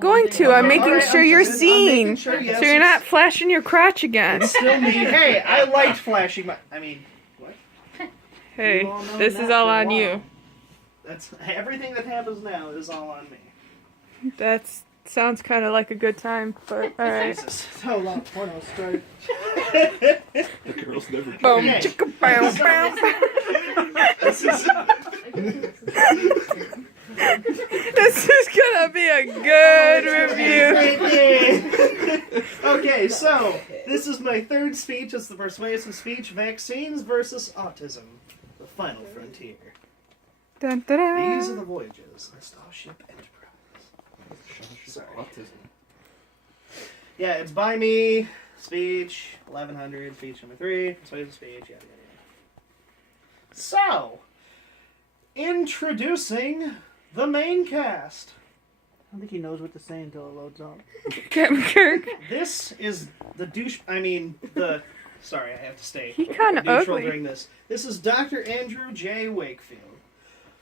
going to. I'm making Alright, sure I'm you're making seen. sure, yes, So you're not flashing your crotch again. It's still me. Hey, I liked flashing my... I mean, what? Hey, You all know this that is all for a on while. you. That's everything that happens now is all on me. That sounds kind of like a good time, but alright. Jesus. How long porno started. The girls never Boom, Okay. chicka, bow, bow. This is... This is gonna be a good review. Okay, so this is my third speech. It's the persuasive speech: vaccines versus autism, the final frontier. Dun, dun, dun. These are the voyages of Starship Enterprise. Sorry. Autism. Yeah, it's by me. Speech 1100. Speech number 3. Persuasive speech. Yada yada yada. So, introducing the main cast. I don't think he knows what to say until it loads up. Captain Kirk. This is the douche. I mean, the. Sorry, I have to stay He kinda neutral ugly. during this. This is Dr. Andrew J. Wakefield.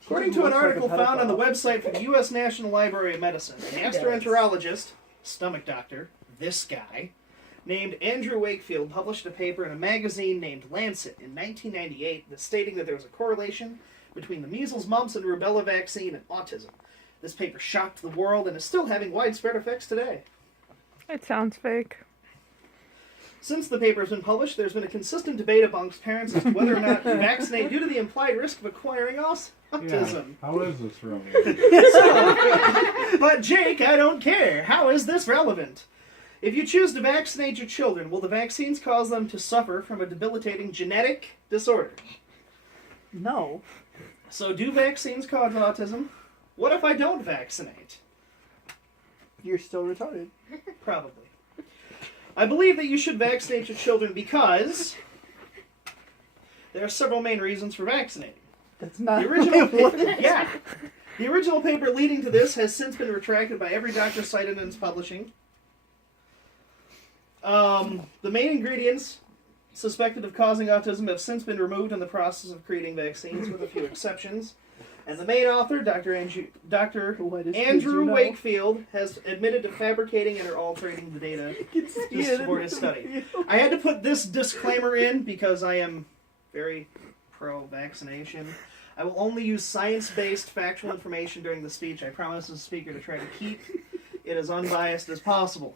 According to an article found on the website for the U.S. National Library of Medicine, a gastroenterologist, stomach doctor, this guy, named Andrew Wakefield published a paper in a magazine named Lancet in 1998 that stating that there was a correlation between the measles, mumps, and rubella vaccine and autism. This paper shocked the world and is still having widespread effects today. It sounds fake. Since the paper has been published, there's been a consistent debate amongst parents as to whether or not to vaccinate due to the implied risk of acquiring autism. Yeah. How is this relevant? But Jake, I don't care. How is this relevant? If you choose to vaccinate your children, will the vaccines cause them to suffer from a debilitating genetic disorder? No. So do vaccines cause autism? What if I don't vaccinate? You're still retarded. Probably. I believe that you should vaccinate your children because there are several main reasons for vaccinating. That's not The original what paper, yeah. The original paper leading to this has since been retracted by every doctor cited in its publishing. The main ingredients suspected of causing autism have since been removed in the process of creating vaccines, with a few exceptions. And the main author, Dr. Andrew Wakefield, has admitted to fabricating and or altering the data to support his study. I had to put this disclaimer in because I am very pro-vaccination. I will only use science-based factual information during the speech. I promise the speaker to try to keep it as unbiased as possible.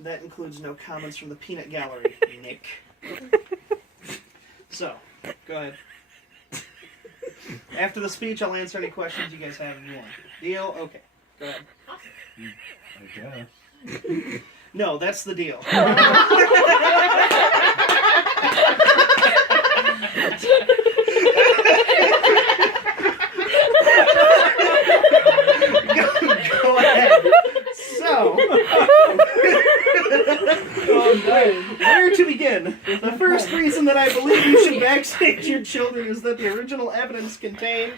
That includes no comments from the peanut gallery, Nick. So, go ahead. After the speech, I'll answer any questions you guys have if you want. Deal? Okay. Go ahead. I guess. No, that's the deal. Go ahead. So, where to begin? The first reason that I believe you should vaccinate your children is that the original evidence contained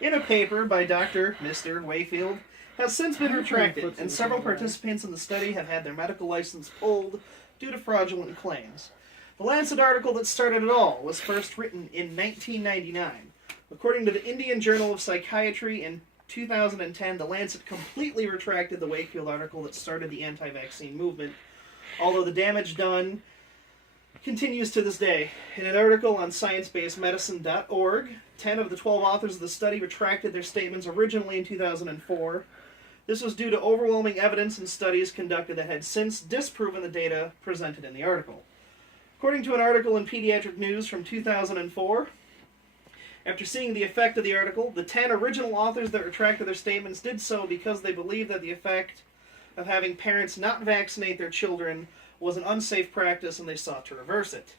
in a paper by Mr. Wakefield has since been retracted, and several participants in the study have had their medical license pulled due to fraudulent claims. The Lancet article that started it all was first written in 1999. According to the Indian Journal of Psychiatry in 2010, the Lancet completely retracted the Wakefield article that started the anti-vaccine movement, although the damage done continues to this day. In an article on sciencebasedmedicine.org, 10 of the 12 authors of the study retracted their statements originally in 2004. This was due to overwhelming evidence and studies conducted that had since disproven the data presented in the article. According to an article in Pediatric News from 2004, after seeing the effect of the article, the 10 original authors that retracted their statements did so because they believed that the effect of having parents not vaccinate their children was an unsafe practice and they sought to reverse it.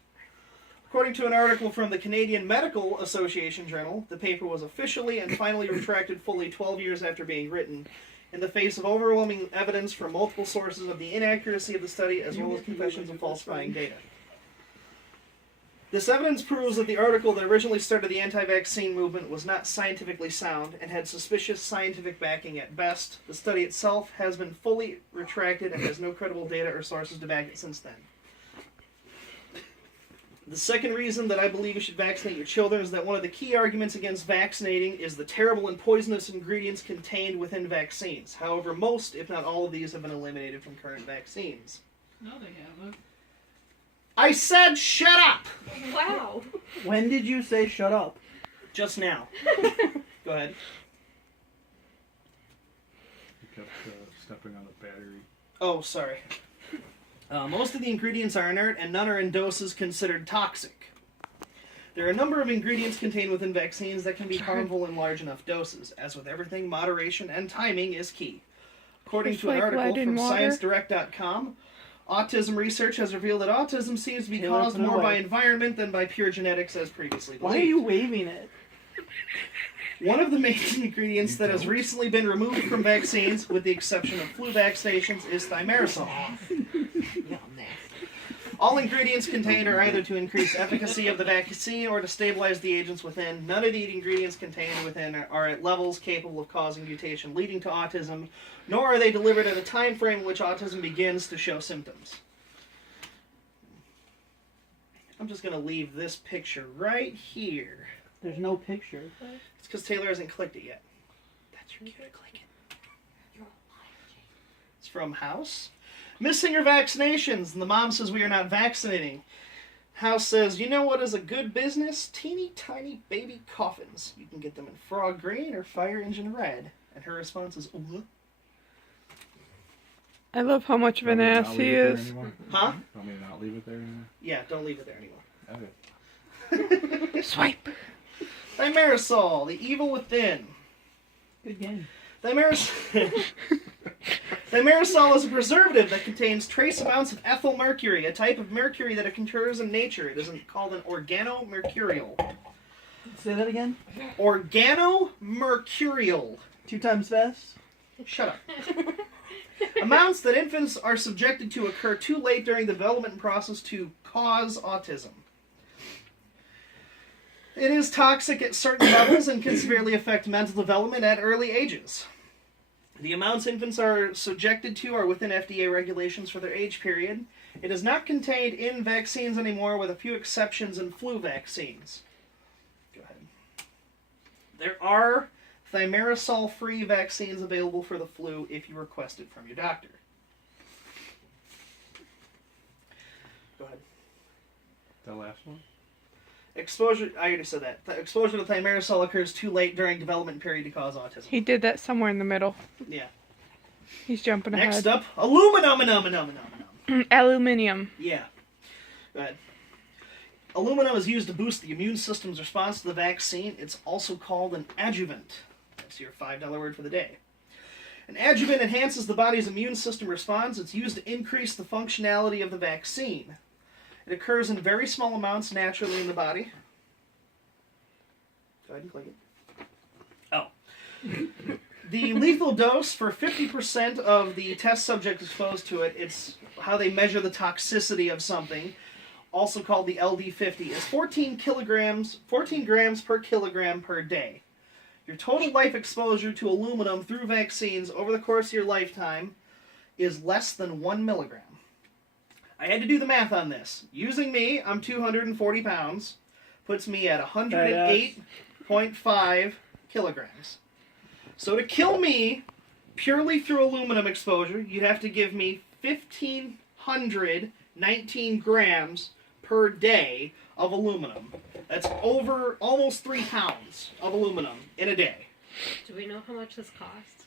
According to an article from the Canadian Medical Association Journal, the paper was officially and finally retracted fully 12 years after being written, in the face of overwhelming evidence from multiple sources of the inaccuracy of the study as well as confessions of falsifying data. This evidence proves that the article that originally started the anti-vaccine movement was not scientifically sound and had suspicious scientific backing at best. The study itself has been fully retracted and has no credible data or sources to back it since then. The second reason that I believe you should vaccinate your children is that one of the key arguments against vaccinating is the terrible and poisonous ingredients contained within vaccines. However, most, if not all of these, have been eliminated from current vaccines. No, they haven't. I said shut up! Wow. When did you say shut up? Just now. Go ahead. You kept stepping on the battery. Oh, sorry. Most of the ingredients are inert, and none are in doses considered toxic. There are a number of ingredients contained within vaccines that can be harmful in large enough doses. As with everything, moderation and timing is key. According Just to an like article lead in from water? ScienceDirect.com, autism research has revealed that autism seems to be Taylor, caused put it more by away. environment than by pure genetics, as previously Why are believed. you waving it? One of the main ingredients that has recently been removed from vaccines, with the exception of flu vaccinations, is thimerosal. All ingredients contained are either to increase efficacy of the vaccine or to stabilize the agents within. None of the ingredients contained within are at levels capable of causing mutation leading to autism, nor are they delivered at a time frame in which autism begins to show symptoms. I'm just going to leave this picture right here. There's no picture. It's because Taylor hasn't clicked it yet. That's your cue to click it. It's from House. Missing your vaccinations, and the mom says we are not vaccinating. House says, you know what is a good business? Teeny tiny baby coffins. You can get them in frog green or fire engine red. And her response is, what? I love how much of an Want me to ass not he leave it there is. anymore? Huh? Want me to not leave it there anymore? Yeah, don't leave it there anymore. Okay. Swipe. Thimerosal, the evil within. Good game. Thimerosal is a preservative that contains trace amounts of ethyl mercury, a type of mercury that occurs in nature. It is called an organomercurial. Say that again. Organomercurial. 2 times fast. Shut up. Amounts that infants are subjected to occur too late during the development process to cause autism. It is toxic at certain levels and can severely affect mental development at early ages. The amounts infants are subjected to are within FDA regulations for their age period. It is not contained in vaccines anymore, with a few exceptions in flu vaccines. Go ahead. There are thimerosal-free vaccines available for the flu if you request it from your doctor. Go ahead. That last one? Exposure, I already said that. Exposure to thimerosal occurs too late during development period to cause autism. He did that somewhere in the middle. Yeah. He's jumping ahead. Next up, aluminum. Aluminium. Yeah. Go ahead. Aluminum is used to boost the immune system's response to the vaccine. It's also called an adjuvant. That's your $5 word for the day. An adjuvant enhances the body's immune system response. It's used to increase the functionality of the vaccine. It occurs in very small amounts naturally in the body. Go ahead and click it. Oh. The lethal dose for 50% of the test subject exposed to it, it's how they measure the toxicity of something, also called the LD50, is 14 grams per kilogram per day. Your total life exposure to aluminum through vaccines over the course of your lifetime is less than 1 milligram. I had to do the math on this. Using me, I'm 240 pounds, puts me at 108.5 kilograms. So to kill me, purely through aluminum exposure, you'd have to give me 1,519 grams per day of aluminum. That's over almost 3 pounds of aluminum in a day. Do we know how much this cost?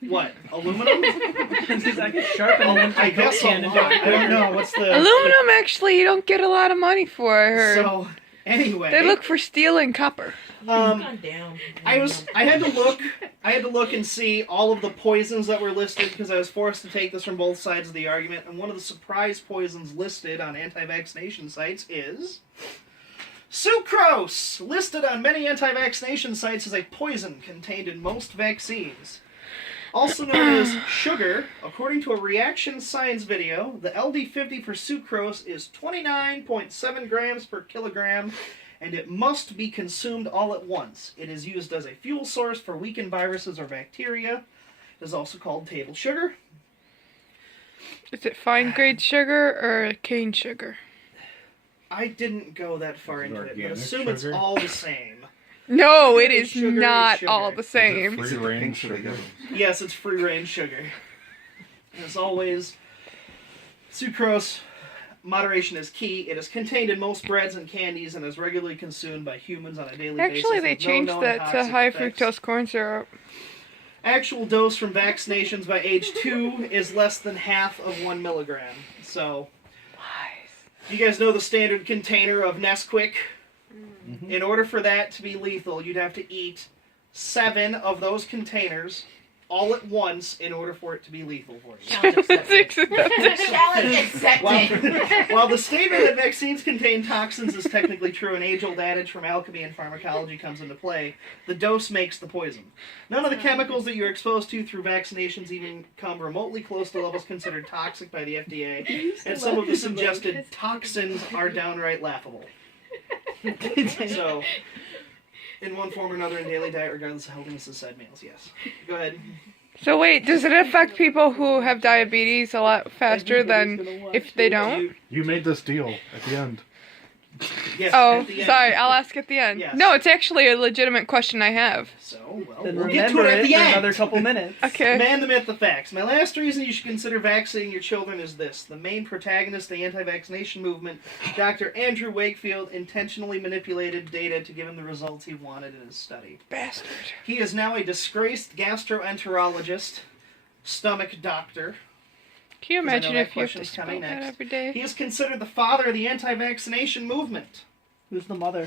What? Aluminum? I can sharpen it. I guess a lot. I don't know. What's the... Aluminum, actually, you don't get a lot of money for. Or So, anyway... they look for steel and copper. Gone down. I had to look and see all of the poisons that were listed because I was forced to take this from both sides of the argument. And one of the surprise poisons listed on anti-vaccination sites is sucrose, listed on many anti-vaccination sites as a poison contained in most vaccines. Also known as sugar, according to a Reaction Science video, the LD50 for sucrose is 29.7 grams per kilogram, and it must be consumed all at once. It is used as a fuel source for weakened viruses or bacteria. It is also called table sugar. Is it fine grade sugar or cane sugar? I didn't go that far Is it into it, but organic assume it's sugar? all the same. No, it is Sugar is not sugar. all the same. Is Free it the range pink that they sugar. give? Yes, it's free range sugar. As always, sucrose, moderation is key. It is contained in most breads and candies and is regularly consumed by humans on a daily basis. Actually, they with no changed known that to toxic high effects. fructose corn syrup. Actual dose from vaccinations by age 2 is less than half of 1 milligram. So, you guys know the standard container of Nesquik? Mhm. In order for that to be lethal, you'd have to eat 7 of those containers all at once in order for it to be lethal for you. Challenge accepted. Challenge accepted. While the statement that vaccines contain toxins is technically true, an age-old adage from alchemy and pharmacology comes into play. The dose makes the poison. None of the chemicals that you're exposed to through vaccinations even come remotely close to levels considered toxic by the FDA, and some of the suggested toxins are downright laughable. So, in one form or another in daily diet, regardless of healthiness of said meals, yes. Go ahead. So wait, does it affect people who have diabetes a lot faster than if they don't? You made this deal at the end. Yes, Oh, at the end. sorry, I'll ask at the end. Yes. No, it's actually a legitimate question I have. So, well, Then we'll get to remember it at the for end. another couple minutes. Okay. Man, the myth, the facts. My last reason you should consider vaccinating your children is this. The main protagonist of the anti-vaccination movement, Dr. Andrew Wakefield, intentionally manipulated data to give him the results he wanted in his study. Bastard. He is now a disgraced gastroenterologist, stomach doctor. Can you 'Cause I know imagine that if you have to question's spell coming that next. every day? He is considered the father of the anti-vaccination movement. Who's the mother?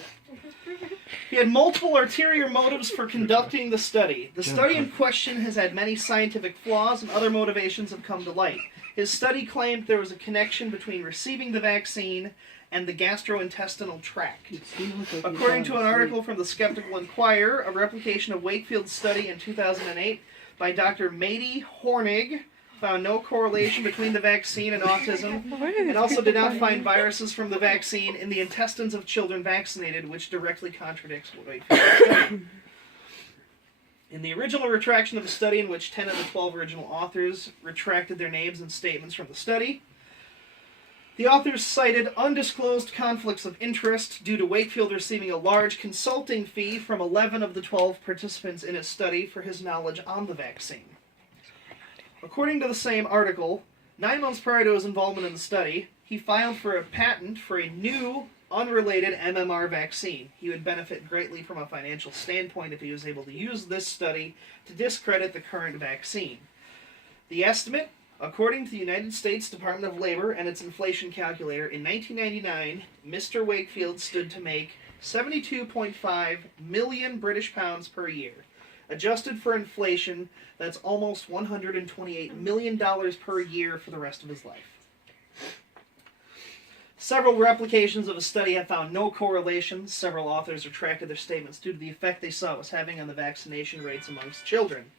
He had multiple ulterior motives for conducting the study. The study in question has had many scientific flaws and other motivations have come to light. His study claimed there was a connection between receiving the vaccine and the gastrointestinal tract. It seems like he's According to an falling asleep. article from the Skeptical Inquirer, a replication of Wakefield's study in 2008 by Dr. Mady Hornig found no correlation between the vaccine and autism, Where do and these also people did not find find viruses from the vaccine in the intestines of children vaccinated, which directly contradicts what Wakefield's study. In the original retraction of the study, in which 10 of the 12 original authors retracted their names and statements from the study, the authors cited undisclosed conflicts of interest due to Wakefield receiving a large consulting fee from 11 of the 12 participants in his study for his knowledge on the vaccine. According to the same article, 9 months prior to his involvement in the study, he filed for a patent for a new, unrelated MMR vaccine. He would benefit greatly from a financial standpoint if he was able to use this study to discredit the current vaccine. The estimate, according to the United States Department of Labor and its inflation calculator, in 1999, Mr. Wakefield stood to make 72.5 million British pounds per year. Adjusted for inflation, that's almost $128 million per year for the rest of his life. Several replications of a study have found no correlation. Several authors retracted their statements due to the effect they saw it was having on the vaccination rates amongst children.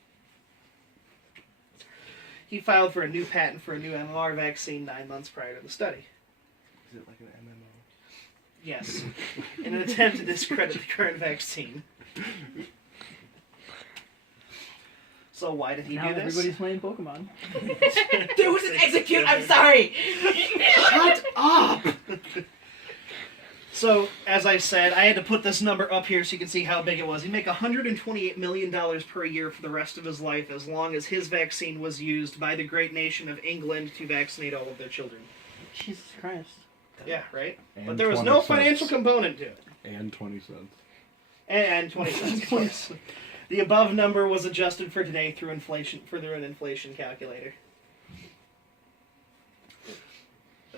He filed for a new patent for a new MMR vaccine 9 months prior to the study. Is it like an MMO? Yes, in an attempt to discredit the current vaccine. So why did he Now do this? everybody's playing Pokemon. There was an execute. I'm sorry. Shut up! So, as I said, I had to put this number up here so you can see how big it was. He'd make $128 million per year for the rest of his life as long as his vaccine was used by the great nation of England to vaccinate all of their children. Jesus Christ. Yeah, right? And But there was 20 no cents. financial component to it. And 20 cents. And 20 cents, of course. The above number was adjusted for today through inflation, through an inflation calculator.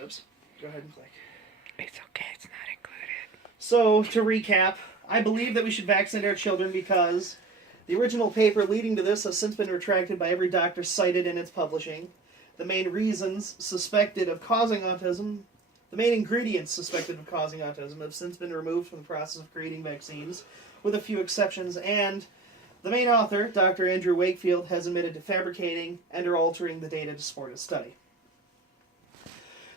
Oops. Go ahead and click. It's okay, it's not included. So, to recap, I believe that we should vaccinate our children because the original paper leading to this has since been retracted by every doctor cited in its publishing. The main reasons suspected of causing autism, the main ingredients suspected of causing autism have since been removed from the process of creating vaccines, with a few exceptions, and the main author, Dr. Andrew Wakefield, has admitted to fabricating and or altering the data to support his study.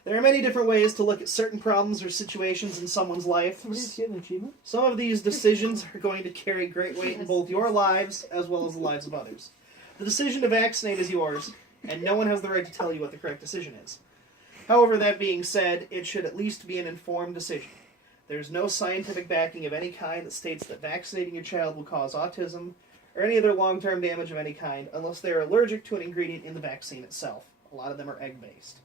There are many different ways to look at certain problems or situations in someone's life. Somebody's getting an achievement? Some of these decisions are going to carry great weight in both your lives as well as the lives of others. The decision to vaccinate is yours, and no one has the right to tell you what the correct decision is. However, that being said, it should at least be an informed decision. There's no scientific backing of any kind that states that vaccinating your child will cause autism or any other long-term damage of any kind unless they are allergic to an ingredient in the vaccine itself. A lot of them are egg-based.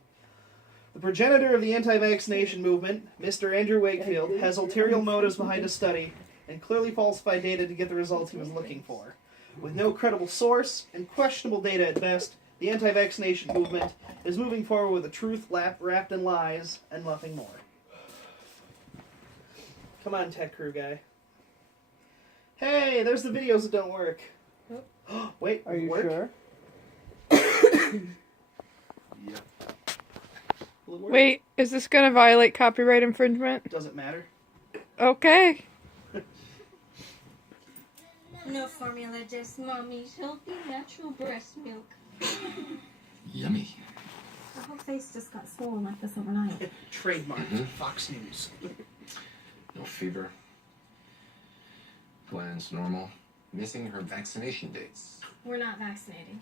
The progenitor of the anti-vaccination movement, Mr. Andrew Wakefield, has ulterior motives behind his study and clearly falsified data to get the results he was looking for. With no credible source and questionable data at best, the anti-vaccination movement is moving forward with a truth wrapped in lies and nothing more. Come on, tech crew guy. Hey, there's the videos that don't work. Wait, Are you work? sure? Yep. Will it work? Wait, is this gonna violate copyright infringement? Doesn't matter. Okay. No formula, just mommy's healthy natural breast milk. Yummy. Her whole face just got swollen like this overnight. Trademarked. Fox News. No fever. Glands normal. Missing her vaccination dates. We're not vaccinating.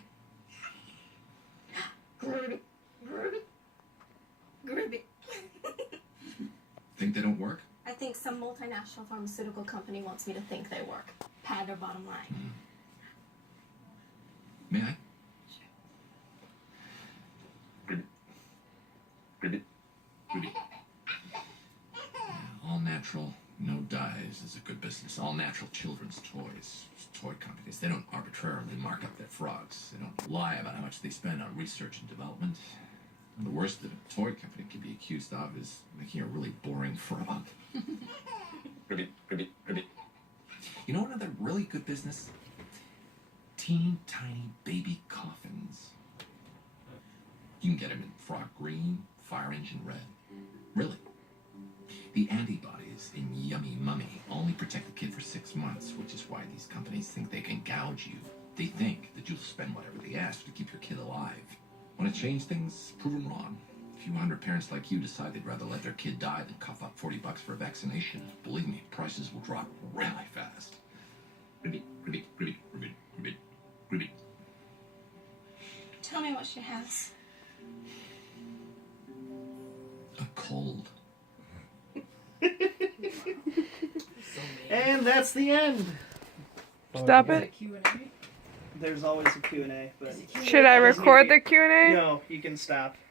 Groovy. Think they don't work? I think some multinational pharmaceutical company wants me to think they work. Pad their bottom line. May I? Ribbit. Ribbit. All natural, no dyes is a good business. All natural children's toys. Toy companies, they don't arbitrarily mark up their frogs. They don't lie about how much they spend on research and development. And the worst that a toy company can be accused of is making a really boring frog. Ribbit, ribbit, ribbit. You know another really good business? Teeny tiny baby coffins. You can get them in frog green, fire engine red. Really. The antibodies in Yummy Mummy only protect the kid for 6 months, which is why these companies think they can gouge you. They think that you'll spend whatever they ask to keep your kid alive. Want to change things? Prove them wrong. A few hundred parents like you decide they'd rather let their kid die than cough up $40 for a vaccination. Believe me, prices will drop really fast. Ribbit, ribbit, ribbit, ribbit, ribbit, ribbit. Tell me what she has. A cold. And that's the end. Stop it. There's always a Q&A, but Should I record the Q&A? no, you can stop.